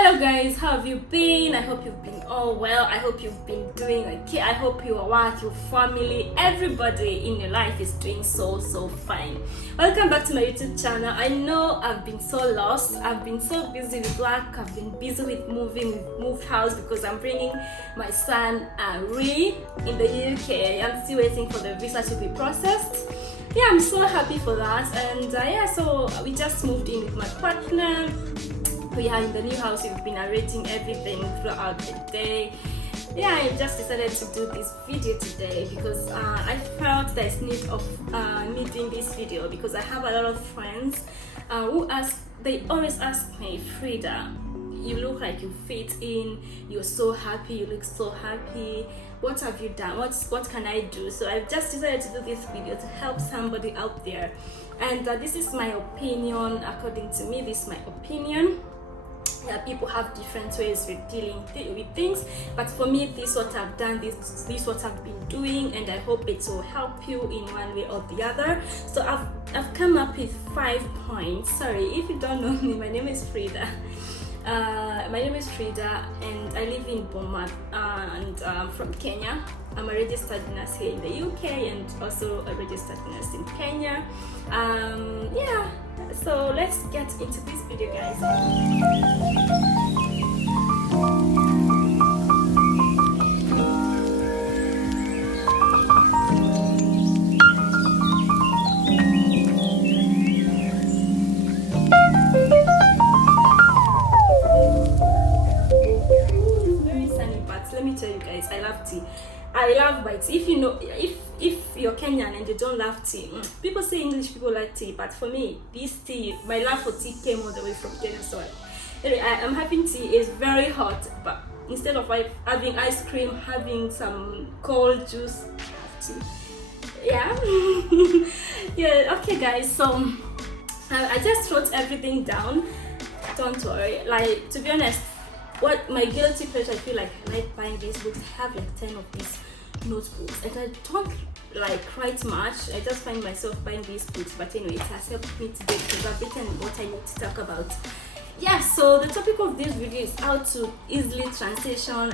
Hello guys, how have you been? I hope you've been all well. I hope you've been doing okay. I hope your work, your family, everybody in your life is doing so fine. Welcome back to my YouTube channel. I know I've been so lost. I've been so busy with work. I've been busy with moving. We've moved house because I'm bringing my son Ree in the UK. I'm still waiting for the visa to be processed. Yeah, I'm so happy for that. And so we just moved in with my partner. We are in the new house. We've been arranging everything throughout the day. Yeah, I just decided to do this video today because I felt there's need of me doing this video because I have a lot of friends they always ask me, Frida, you look like you fit in, you're so happy, you look so happy, what have you done, what can I do? So I've just decided to do this video to help somebody out there, and this is my opinion. According to me, this is my opinion. Yeah, people have different ways with dealing with things, but for me, this is what I've done, this is what I've been doing, and I hope it will help you in one way or the other. So I've come up with 5 points. Sorry if you don't know me, my name is Frida. And I live in Bomas, and I'm from Kenya. I'm a registered nurse here in the UK and also a registered nurse in Kenya. Yeah, so let's get into this video, guys. I love my tea. If you know, if you're Kenyan and you don't love tea, people say English people like tea, but for me, this tea, my love for tea came all the way from Kenya. So anyway, I'm having tea. It's very hot, but instead of having ice cream, having some cold juice, tea. Yeah. Yeah. Okay, guys. So I just wrote everything down. Don't worry. Like, to be honest, what my guilty pleasure, I feel like I like buying these books. I have like 10 of these notebooks and I don't like write much. I just find myself buying these books, but anyway, it has helped me today because I've written what I need to talk about. Yeah, so the topic of this video is how to easily transition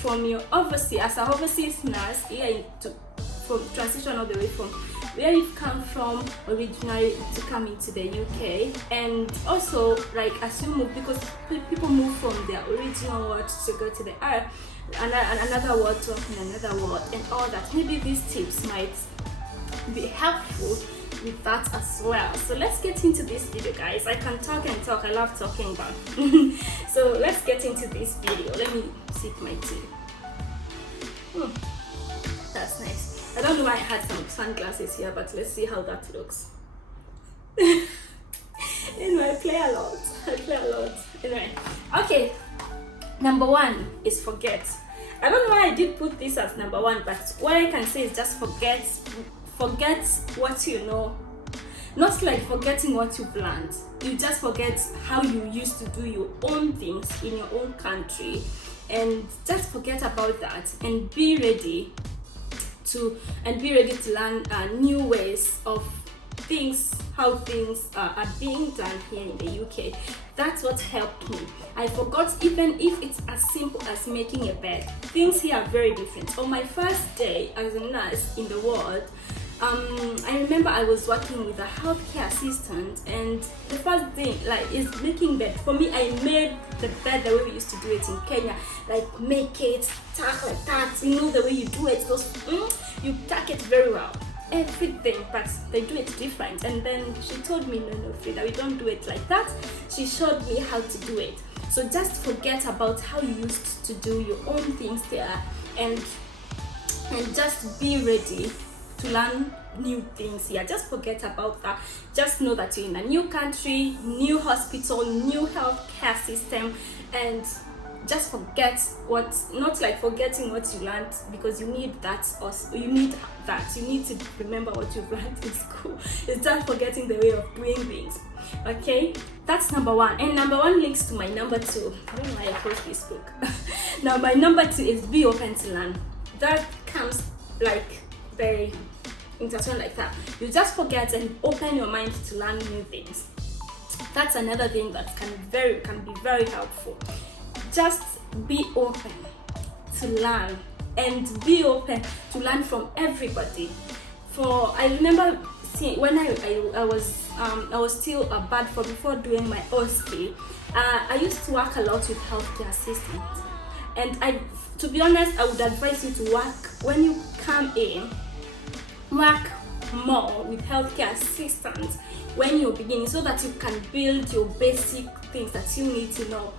from your overseas, as an overseas nurse, from transition all the way from where you've come from originally to come into the UK, and also like as you move, because people move from their original world to go to the another world to open another world and all that. Maybe these tips might be helpful with that as well. So let's get into this video, guys. I can talk and talk. I love talking, but so let's get into this video. Let me sip my tea. That's nice. I don't know why I had some sunglasses here, but let's see how that looks. Anyway, I play a lot. Anyway, okay. Number 1 is forget. I don't know why I did put this as number 1, but what I can say is just forget what you know. Not like forgetting what you've learned. You just forget how you used to do your own things in your own country, and just forget about that and be ready to learn new ways of things, how things are being done here in the UK. That's what helped me. I forgot, even if it's as simple as making a bed. Things here are very different. On my first day as a nurse in the ward, I remember I was working with a healthcare assistant, and the first thing is making bed. For me, I made the bed the way we used to do it in Kenya, like make it, tuck like that, you know, the way you do it, you tuck it very well, everything, but they do it different. And then she told me, no, Frida, we don't do it like that. She showed me how to do it. So just forget about how you used to do your own things there, and just be ready to learn new things here. Just forget about that. Just know that you're in a new country, new hospital, new healthcare system, and just forget not like forgetting what you learned, because you need that. Also, you need to remember what you've learned in school. It's just forgetting the way of doing things. Okay, that's number 1. And number 1 links to my number 2. I don't know why I closed this book. Now my number 2 is be open to learn. That comes like intertwined like that. You just forget and open your mind to learn new things. That's another thing that can be very helpful. Just be open to learn, and be open to learn from everybody. For I remember when I was still a bad for before doing my OSCE, I used to work a lot with healthcare assistants, and to be honest, I would advise you to work when you come in, work more with healthcare assistants when you're beginning, so that you can build your basic things that you need to know,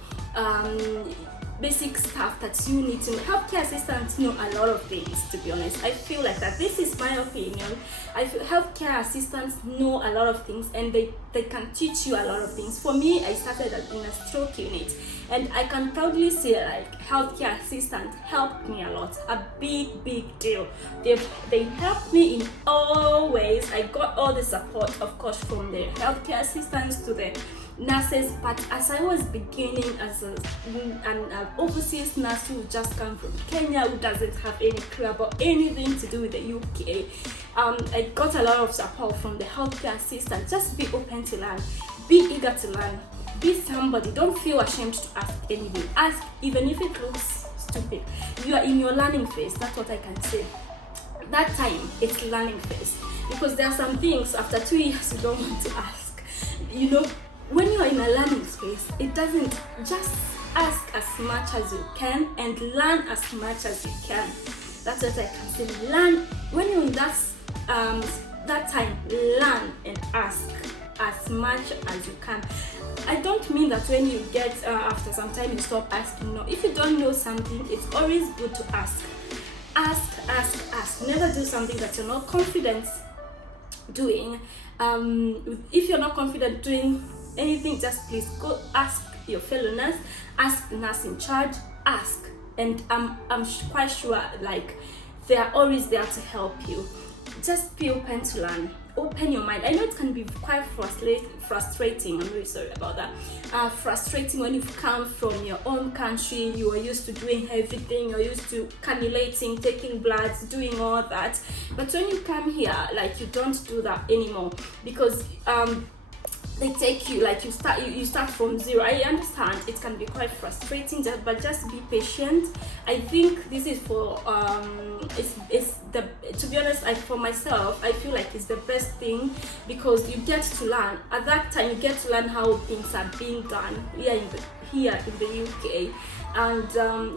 basic stuff that you need to know. Healthcare assistants know a lot of things, to be honest. I feel like that. This is my opinion. I feel healthcare assistants know a lot of things, and they can teach you a lot of things. For me, I started in a stroke unit, and I can proudly say like healthcare assistants helped me a lot, a big deal. They helped me in all ways. I got all the support, of course, from the healthcare assistants to the nurses, but as I was beginning as an overseas nurse who just come from Kenya, who doesn't have any clue about anything to do with the UK, I got a lot of support from the healthcare assistant. Just be open to learn, be eager to learn, be somebody. Don't feel ashamed to ask anything. Ask even if it looks stupid. You are in your learning phase, that's what I can say. That time, it's learning phase, because there are some things after 2 years you don't want to ask. You know, when you are in a learning space, it doesn't, just ask as much as you can and learn as much as you can. That's what I can say. Learn when you're in that time. Learn and ask as much as you can. I don't mean that when you get after some time you stop asking. No, if you don't know something, it's always good to ask. Ask. Never do something that you're not confident doing. If you're not confident doing anything, just please go ask your fellow nurse, ask the nurse in charge, ask, and I'm quite sure like they are always there to help you. Just be open to learn. Open your mind. I know it can be quite frustrating. I'm really sorry about that. Frustrating when you've come from your own country. You are used to doing everything. You're used to cannulating, taking bloods, doing all that. But when you come here, like, you don't do that anymore, because they take you, like, you start from zero. I understand it can be quite frustrating, but just be patient. I think this is for to be honest, for myself, I feel like it's the best thing, because you get to learn. At that time, you get to learn how things are being done here in the UK. And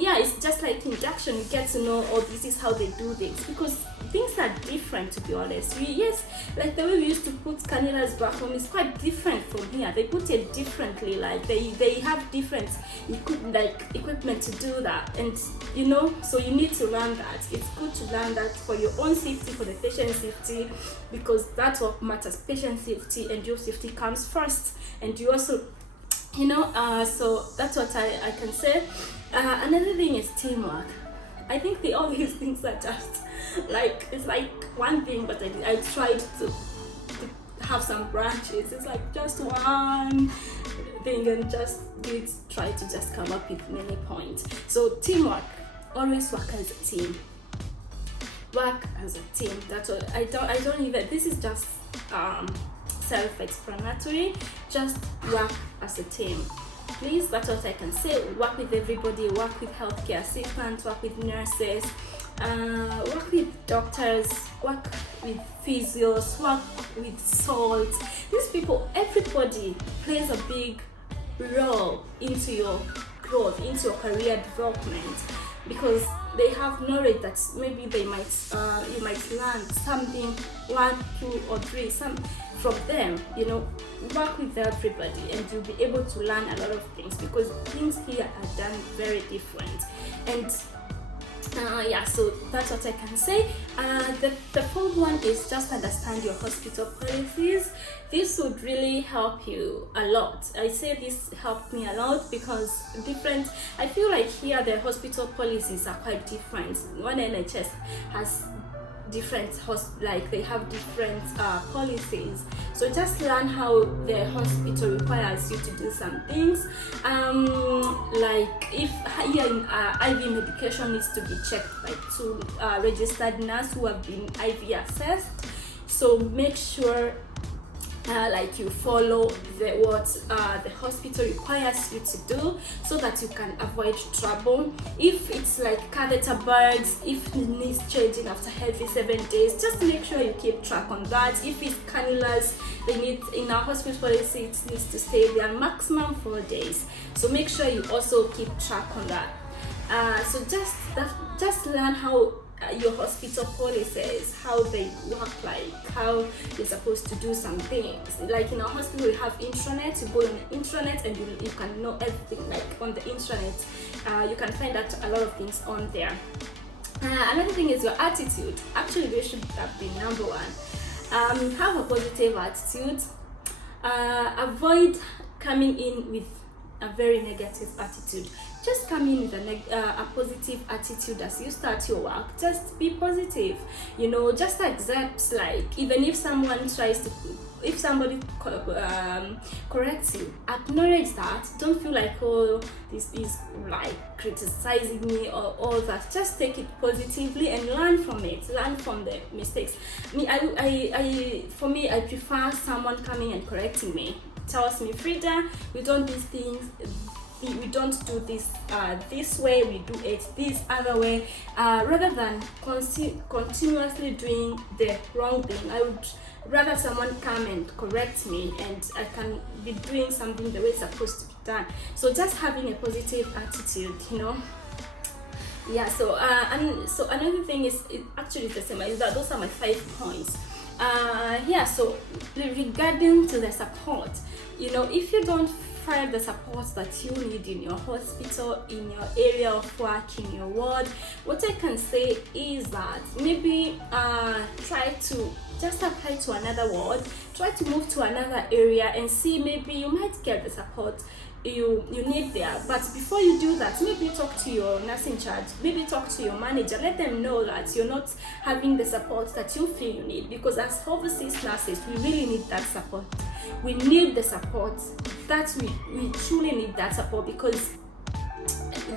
it's just like induction. You get to know, oh, this is how they do things, because things are different, to be honest. Like the way we used to put cannulas back home is quite different from here. They put it differently. Like they have different equipment to do that, and so you need to learn that. It's good to learn that for your own safety, for the patient safety, because that's what matters. Patient safety and your safety comes first, and you also so that's what I can say. Another thing is teamwork. I think all these things are just like, it's like one thing, but I tried to have some branches. It's like just one thing, and just try to just come up with many points. So teamwork. Always work as a team. Work as a team. That's what I don't even. This is just self-explanatory. Just work as a team, please. That's what I can say. Work with everybody. Work with healthcare assistants, work with nurses, work with doctors, work with physios, work with salt. These people, everybody plays a big role into your growth, into your career development, because they have knowledge that maybe you might learn something, 1, 2, or 3 from them. Work with everybody, and you'll be able to learn a lot of things, because things here are done very different. And so that's what I can say. The fourth one is just understand your hospital policies. This would really help you a lot. I say this helped me a lot, because I feel like here the hospital policies are quite different. One NHS has different they have different policies. So just learn how the hospital requires you to do some things. Like if here in IV medication needs to be checked by 2 registered nurses who have been IV assessed. So make sure like you follow what the hospital requires you to do, so that you can avoid trouble. If it's like catheter bags, if it needs changing after every 7 days, just make sure you keep track on that. If it's cannulas, they need, in our hospital policy, it needs to stay there maximum 4 days, so make sure you also keep track on that. So just learn how your hospital policies, how they work, like how you're supposed to do some things. Like in our hospital, we have intranet. You go on the intranet and you can know everything. Like on the intranet, you can find out a lot of things on there. Another thing is your attitude. Actually, they should have been number one. Have a positive attitude. Avoid coming in with a very negative attitude. Just come in with a positive attitude as you start your work. Just be positive, just accept, like, even if someone if somebody corrects you, acknowledge that. Don't feel like, oh, this is like criticizing me or all that. Just take it positively and learn from it. Learn from the mistakes. For me, I prefer someone coming and correcting me. Tells me, Frida, we don't do things. We don't do this this way, we do it this other way, rather than continuously doing the wrong thing. I would rather someone come and correct me, and I can be doing something the way it's supposed to be done. So just having a positive attitude, yeah. So so another thing is, actually the same. Those are my 5 points. Yeah. So regarding to the support, if you don't find the support that you need in your hospital, in your area of work, in your ward, what I can say is that maybe try to just apply to another ward, try to move to another area and see, maybe you might get the support you need there. But before you do that, maybe talk to your nurse in charge, maybe talk to your manager, let them know that you're not having the support that you feel you need, because as overseas nurses, we really need that support. We need the support. We truly need that support, because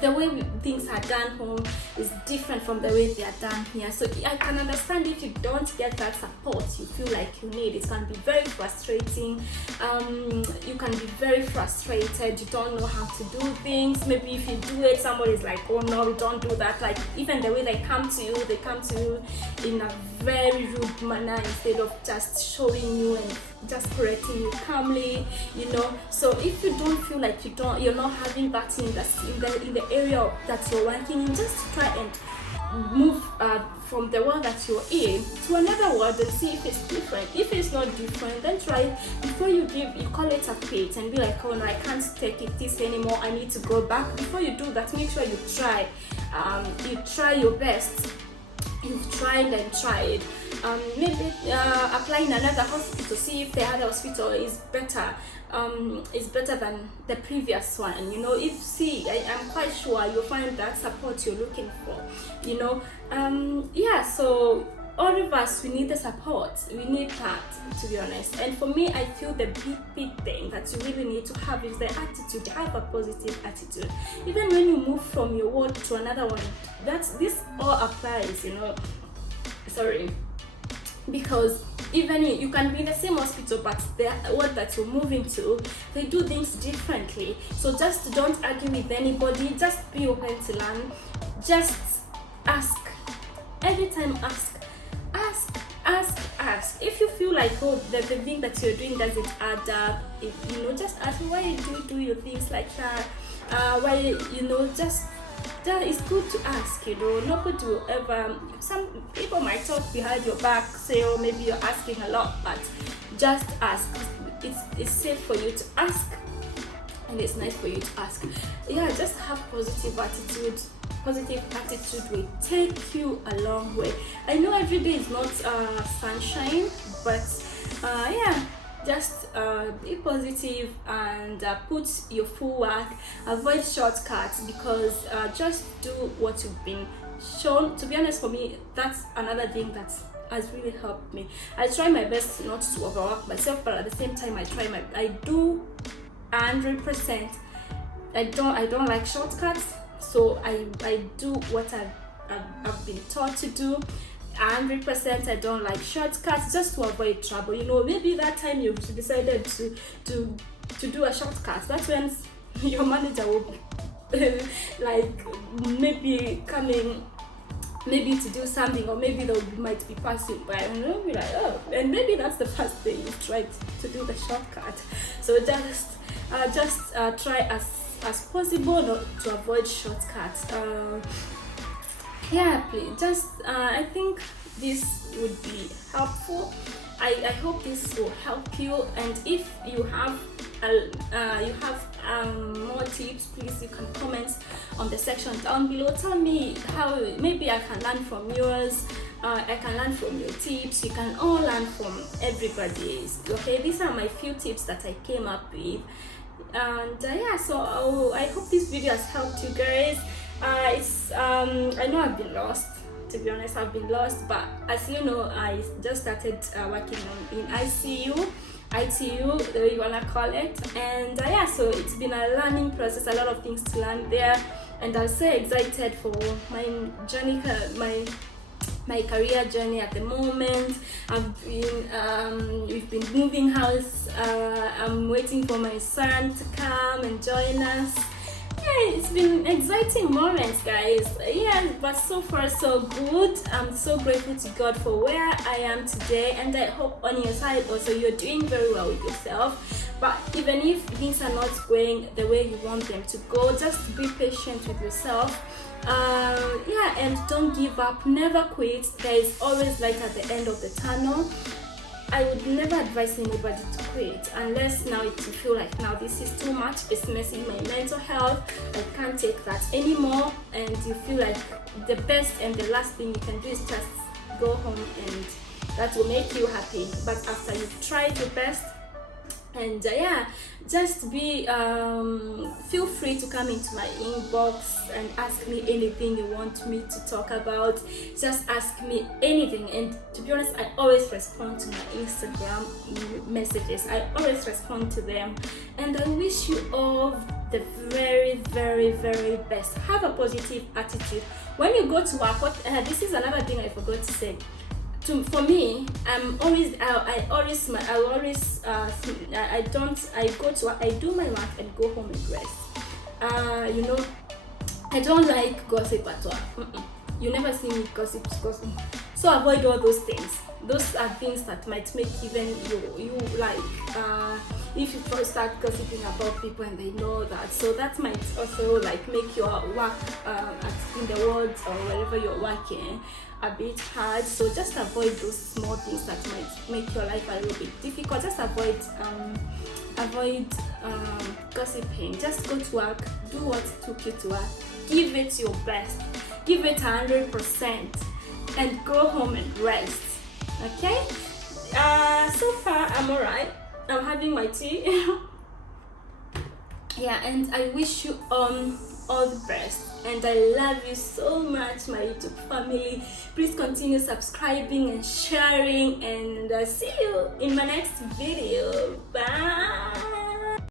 the way things are done home is different from the way they are done here. So I can understand if you don't get that support you feel like you need. It can be very frustrating. You can be very frustrated. You don't know how to do things. Maybe if you do it, somebody's like, oh no, we don't do that. Like, even the way they come to you in a very rude manner, instead of just showing you and just correcting you calmly, So if you don't feel like you're not having that in the area that you're working in, just try and move from the ward that you're in to another ward and see if it's different. If it's not different, then try, before you call it a quit and be like, oh no, I can't take this anymore, I need to go back. Before you do that, make sure you try your best. You've tried and tried. Maybe apply in another hospital, see if the other hospital is better than the previous one. I'm quite sure you'll find that support you're looking for. Yeah. So all of us, we need the support. We need that, to be honest. And for me, I feel the big thing that you really need to have is the attitude. Have a positive attitude. Even when you move from your ward to another one, this all applies, Sorry. Because even you can be in the same hospital, but the ward that you're moving to, they do things differently. So just don't argue with anybody. Just be open to learn. Just ask. Every time, ask. If you feel like, oh, the thing that you're doing doesn't add up, just ask, why do you do your things like that? Why, just that is good to ask. Nobody will ever. Some people might talk behind your back, say, oh, maybe you're asking a lot, but just ask. It's safe for you to ask, and it's nice for you to ask. Yeah, just have positive attitude. Positive attitude will take you a long way. I know every day is not sunshine, but yeah, just be positive and put your full work. Avoid shortcuts, because just do what you've been shown. To be honest, for me, that's another thing that has really helped me. I try my best not to overwork myself, but at the same time, I do 100%. I don't like shortcuts. So I do what I've been taught to do, 100% I don't like shortcuts, just to avoid trouble. You know, maybe that time you've decided to do a shortcut, that's when your manager will like maybe coming, maybe to do something, or maybe they might be passing by and you'll be like, oh, and maybe that's the first day you've tried to do the shortcut. So just try as possible not to avoid shortcuts. Yeah, please, just I think this would be helpful. I hope this will help you, and if you have more tips, please you can comment on the section down below. Tell me how maybe I can learn from yours. I can learn from your tips. You can all learn from everybody's. Okay, these are my few tips that I came up with, and yeah, so I hope this video has helped you guys. I know I've been lost, to be honest. I've been lost, but as you know, I just started working in ITU, the way you wanna call it, and yeah, so it's been a learning process, a lot of things to learn there, and I'm so excited for my journey, my career journey at the moment. We've been moving house. I'm waiting for my son to come and join us. Yeah, it's been exciting moments, guys. Yeah, but so far so good. I'm so grateful to God for where I am today, and I hope on your side also you're doing very well with yourself. But even if things are not going the way you want them to go, just be patient with yourself. Yeah, and don't give up, never quit. There is always light at the end of the tunnel. I would never advise anybody to quit unless now you feel like now this is too much, it's messing my mental health, I can't take that anymore, and you feel like the best and the last thing you can do is just go home, and that will make you happy. But after you've tried your best, and yeah, just be feel free to come into my inbox and ask me anything you want me to talk about. Just ask me anything, and to be honest, I always respond to my Instagram messages. I always respond to them, and I wish you all the very, very, very best. Have a positive attitude when you go to work. This is another thing I forgot to say. For me, I do my work and go home and rest. You know, I don't like gossip at all. You never see me gossip. So avoid all those things. Those are things that might make even you like, if you first start gossiping about people and they know that, so that might also like make your work in the world or wherever you're working a bit hard. So just avoid those small things that might make your life a little bit difficult. Just avoid gossiping. Just go to work, do what took you to work, give it your best, give it 100%, and go home and rest. Okay, so far I'm alright. I'm having my tea. Yeah, and I wish you all the best, and I love you so much, my YouTube family. Please continue subscribing and sharing, and see you in my next video. Bye.